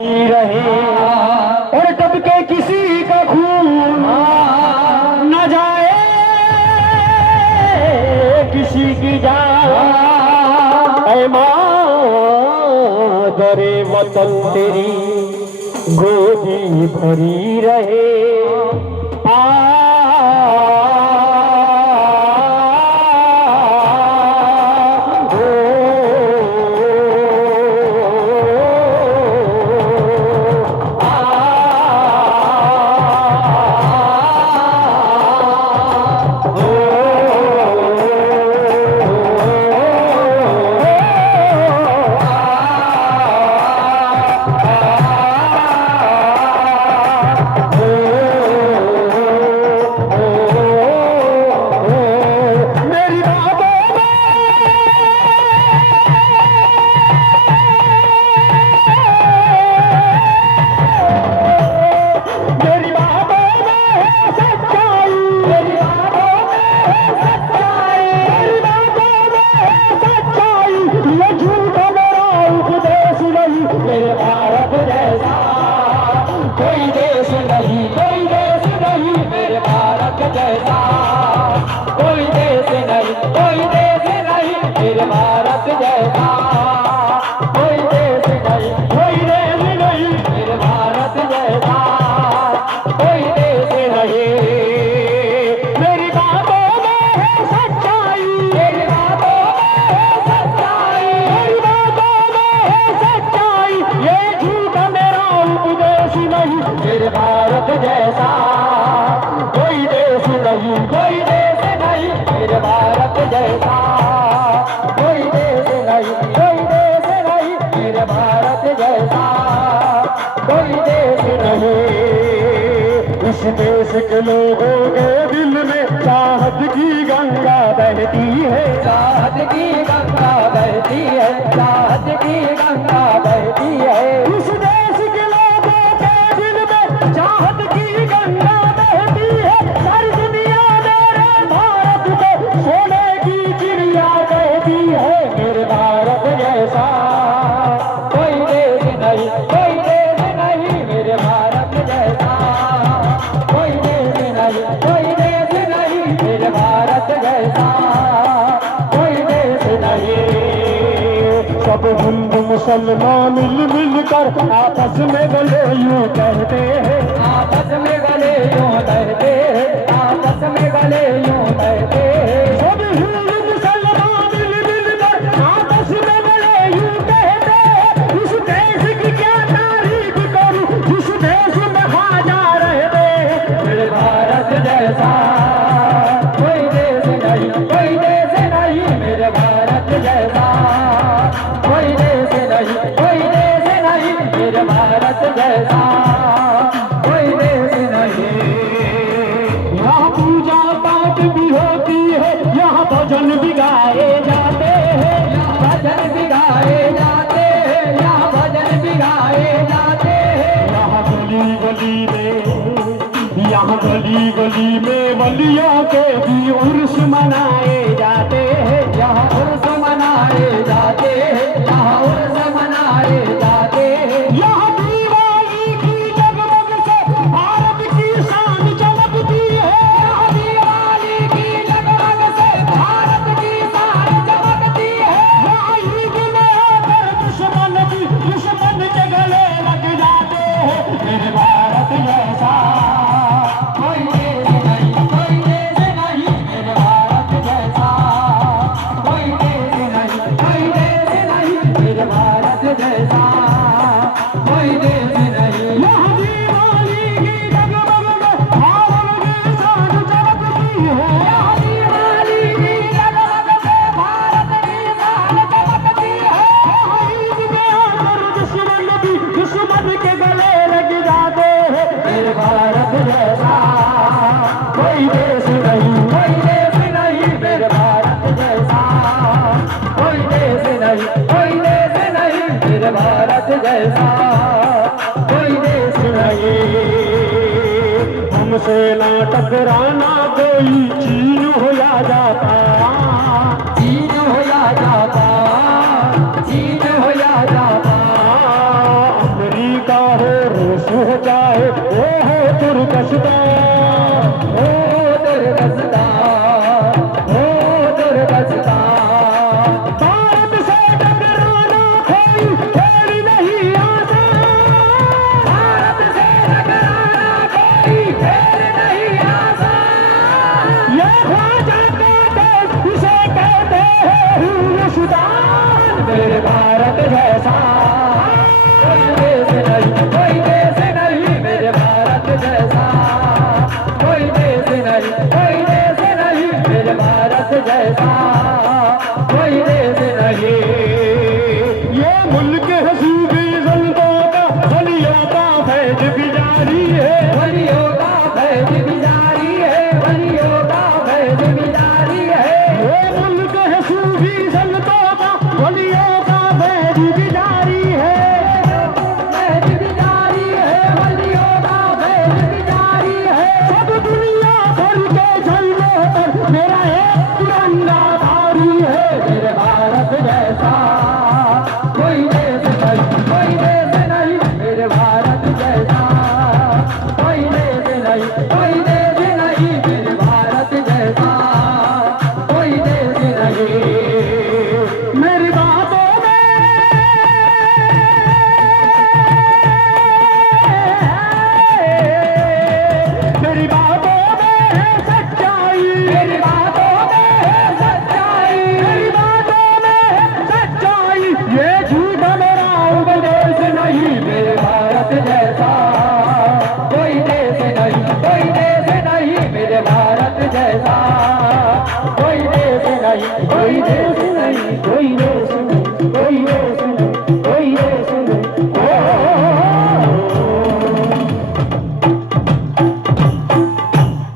रहे और तब के किसी का खून न जाए, किसी की जान। ऐ मादरे वतन तेरी गोदी भरी रहे। इस देश के लोगों के दिल में चाहत की गंगा बहती है, चाहत की गंगा बहती है, चाहत की गंगा बहती है। इस देश के लोगों के दिल में चाहत की गंगा बहती है। सारी दुनिया मेरे भारत को सोने की चिड़िया कहती है। मेरे भारत जैसा कोई देश नहीं, कोई देश नहीं मेरे भारत जैसा, कोई देश नहीं, कोई देश नहीं मेरे भारत जैसा, कोई देश नहीं। सब हिंदू मुसलमान मिल मिल कर आपस में गले यूं कहते हैं, आपस में गले यूं कहते हैं, आपस में गले यूं कहते हैं। सब हिंदू मुसलमान मिल मिल कर आपस में गले यूं कहते हैं। इस देश की क्या तारीफ करूं जिस देश में हजार रहते हैं। मेरे भारत जैसा कोई देश नहीं, कोई देश नहीं मेरे भारत जैसा, कोई देश नहीं, कोई देश नहीं मेरे भारत जैसा, कोई देश नहीं। यहाँ पूजा पाठ भी होती है, यहाँ भजन भी गाए जाते हैं, यहाँ भजन भी गाए जाते हैं, यहाँ भजन भी गाए जाते हैं। यहाँ गली गली में, यहाँ गली गली में वलियों के भी उर्स मनाए जाते हैं, यहाँ उर्स मनाए जाते हैं, यहाँ उर्स मनाए जाते हैं। यहाँ दिवाली की जगमग से भारत की शान चमकती है, यहाँ दिवाली की जगमग से भारत की शान चमकती है। यहाँ ईद में आकर दुश्मन भी दुश्मन के गले लग जाते हैं। मेरे भारत जैसा कोई देश नहीं, कोई देश नहीं मेरे भारत जैसा, कोई देश नहीं, कोई देश नहीं मेरे भारत जैसा, कोई देश नहीं। यहाँ दिवाली की जगमग में भारत की शान चमकती है, यहाँ दिवाली की जगमग में भारत की शान चमकती है। यहाँ ईद में आकर दुश्मन भी दुश्मन के गले लग जाते हैं। मेरे भारत जैसा कोई देश नहीं, कोई देश नहीं मेरे भारत जैसा, कोई देश नहीं, कोई देश नहीं मेरे भारत जैसा, कोई देश नहीं। हमसे ना टकराना कोई चीन हो या जाता, चीन हो या जाता, चीन हो या जाता। चाहे रूस हो चाहे वो हो तुर्कस्तान, ओ तुर्कस्तान, ओ तुर्कस्तान। भारत से टकराना कोई खेल नहीं आसान, भारत से टकराना कोई खेल नहीं आसान। ये ख्वाजा का देश इसे कहते हैं हिंदुस्तान। मेरे भारत जैसा कोई देश नहीं, कोई